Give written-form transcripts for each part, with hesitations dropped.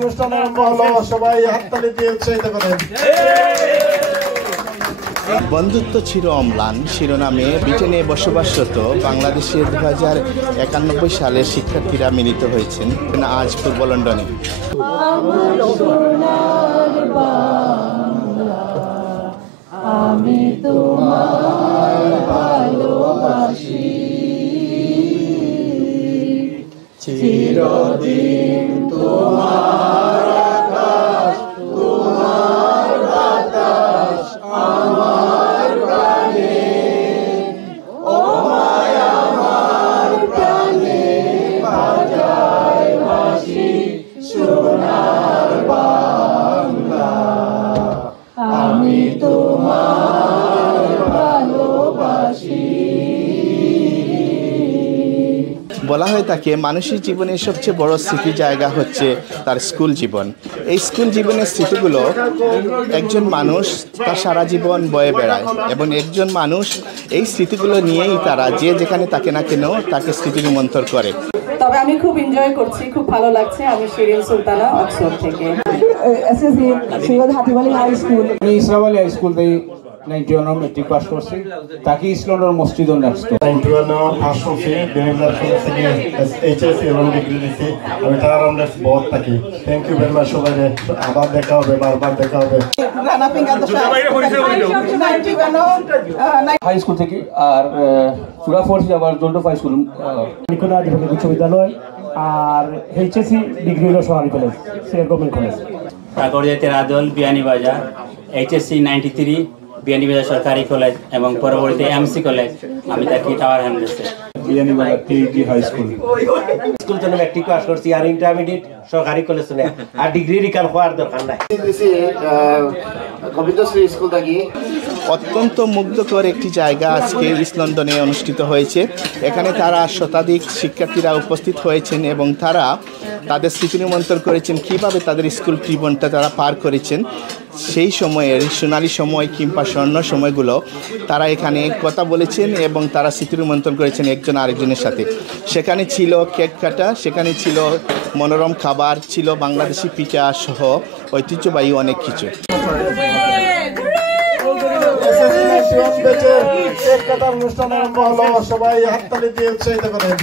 অনুষ্ঠান আরম্ভ হলো, সবাই হাততালি দিয়ে উৎসাহিত করেন। বন্ধুত্ব চির অম্লান শিরোনামে ব্রিটেনে বসবাসরত বাংলাদেশের 2091 সালের শিক্ষার্থীরা মিলিত হয়েছেন আজ পূর্ব লন্ডনে। আমি তোমায় ভালোবাসি, চিরদিন তোমার আকাশ, তোমার বাতাস আমার প্রাণে, ও মায় আমার প্রাণে বাজায় বাঁশি সোনার বাংলা। আমি তোমায় ভালোবাসি। বলা হয় থাকে মানুষের জীবনের সবচেয়ে বড় স্মৃতি জায়গা হচ্ছে তার স্কুল জীবন। এই স্কুল জীবনের স্মৃতিগুলো একজন মানুষ তার সারা জীবন বয়ে বেড়ায় এবং একজন মানুষ এই স্মৃতিগুলো নিয়েই তারা যে যেখানে থাকে না কেন তাকে স্মৃতি রোমন্থন করে। তবে আমি খুব এনজয় করছি, খুব ভালো লাগছে। আমি শিরিন সুলতানা, অক্সফোর্ড থেকে। SSC Syed Hatim Ali high school. আমি ইসলাম আলী হাই স্কুল থেকে 91 মেট্রিক পাস করছি। তাকে ইসলামের মসজিদও নেক্সট 91 পাস করছি। 2000 থেকে এইচএসসি এবং ডিগ্রি দিচ্ছি। আমি তার আমরা বহুত থাকি। থ্যাংক ইউ ভেরি মাচ সবাই। আবার দেখা হবে, বারবার দেখা হবে। হাই স্কুল থেকে আর পুরা ফোর্স আবার জোল্ডোফ হাই স্কুল নিকোনা আদিবাসী উচ্চ বিদ্যালয় আর এইচএসসি ডিগ্রি হলো সরকারি কলেজ, সিলেট গভর্নমেন্ট কলেজ। কাকড়িয়া রাদল বিয়ানীবাজার, এইচএসসি 93 বিয়ানীবাজার সরকারি কলেজ এবং পরবর্তীতে এমসি কলেজ। আমি থাকি টাওয়ার হ্যামলেটসে। Beanibazar TG high school. School থেকে মেট্রিক পাস করছি আর ইন্টারমিডিয়েট সরকারি কলেজ শুনে আর ডিগ্রি রিকাল হওয়ার দরকার নাই। গোবিন্দশ্রী স্কুল থাকি। অত্যন্ত মুগ্ধকর একটি জায়গা আজকে ইস্ট লন্ডনে অনুষ্ঠিত হয়েছে। এখানে তারা শতাধিক শিক্ষার্থীরা উপস্থিত হয়েছেন এবং তারা তাদের স্মৃতি রোমন্থন করেছেন কীভাবে তাদের স্কুল জীবনটা তারা পার করেছেন। সেই সময়ের সোনালি সময় কিংবা স্বর্ণ সময়গুলো তারা এখানে কথা বলেছেন এবং তারা স্মৃতি রোমন্থন করেছেন একজন আরেকজনের সাথে। সেখানে ছিল কেক কাটা, সেখানে ছিল মনোরম খাবার, ছিল বাংলাদেশি পিঠা সহ ঐতিহ্যবাহী অনেক কিছু। অনুষ্ঠান আরম্ভ হলো, সবাই হাততালি দিয়ে উৎসাহিত করেন।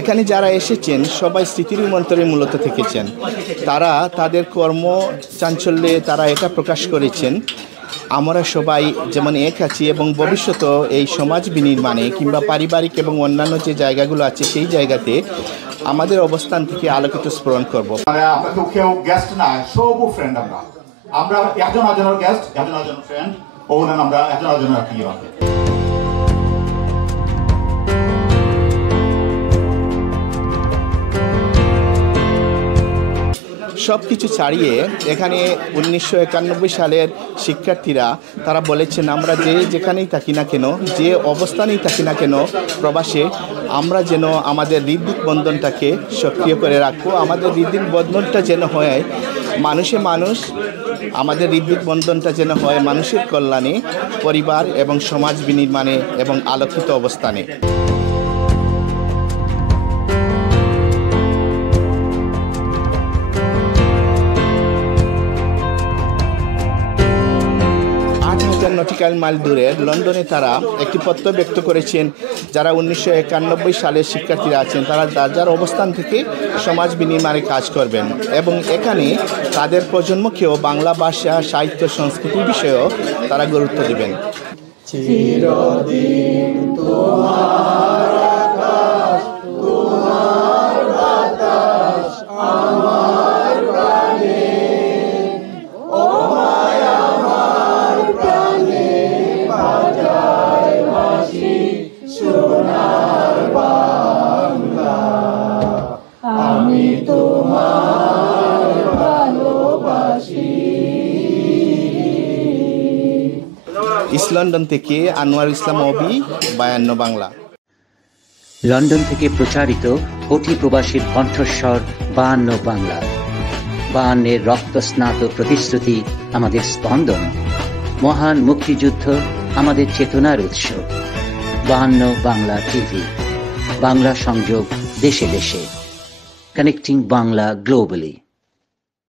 এখানে যারা এসেছেন সবাই স্মৃতি রোমন্থনে মূলত থেকেছেন। তারা তাদের কর্ম চাঞ্চল্যে তারা এটা প্রকাশ করেছেন আমরা সবাই যেমন এক আছি এবং ভবিষ্যতে এই সমাজ বিনির্মাণে কিংবা পারিবারিক এবং অন্যান্য যে জায়গাগুলো আছে সেই জায়গাতে আমাদের অবস্থান থেকে আলোকিত স্মরণ করব। আমরা কেউ গেস্ট না, সব ফ্রেন্ড। আমরা একজন আরেকজনের গেস্ট, একজন আরেকজনের ফ্রেন্ড, ওখানে আমরা একজন আরেকজনের প্রিয় আছে। সব কিছু ছাড়িয়ে এখানে 1991 সালের শিক্ষার্থীরা তারা বলেছেন আমরা যে যেখানেই থাকি না কেন, যে অবস্থানেই থাকি না কেন প্রবাসে, আমরা যেন আমাদের হৃদয়িক বন্ধনটাকে সক্রিয় করে রাখবো। আমাদের হৃদয়িক বন্ধনটা যেন হয় মানুষে মানুষ, আমাদের হৃদয়িক বন্ধনটা যেন হয় মানুষের কল্যাণে, পরিবার এবং সমাজ বিনির্মাণে এবং আলোকিত অবস্থানে। নটিক্যাল মাইল দূরের লন্ডনে তারা একটি পত্র ব্যক্ত করেছেন যারা 1991 সালের শিক্ষার্থীরা আছেন তারা যার যার অবস্থান থেকে সমাজ বিনির্মাণে কাজ করবেন এবং এখানে তাদের প্রজন্মকেও বাংলা ভাষা, সাহিত্য, সংস্কৃতি বিষয়েও তারা গুরুত্ব দেবেন। চিরদিন তোমার আকাশ, তোমার বাতাস আমার প্রাণে, ও মায় আমার প্রাণে বাজায় বাঁশি সোনার বাংলা। আমি তোমায় ভালোবাসি। লন্ডন থেকে আনোয়ার ইসলাম অবি, 52 বাংলা। লন্ডন থেকে প্রচারিত কোটি প্রবাসীর কণ্ঠস্বর 52 বাংলা। 52 রক্তস্নাত প্রতিশ্রুতি আমাদের স্পন্দন, মহান মুক্তিযুদ্ধ আমাদের চেতনার উৎস। 52 বাংলা টিভি, বাংলা সংযোগ দেশে দেশে, কানেক্টিং বাংলা গ্লোবালি।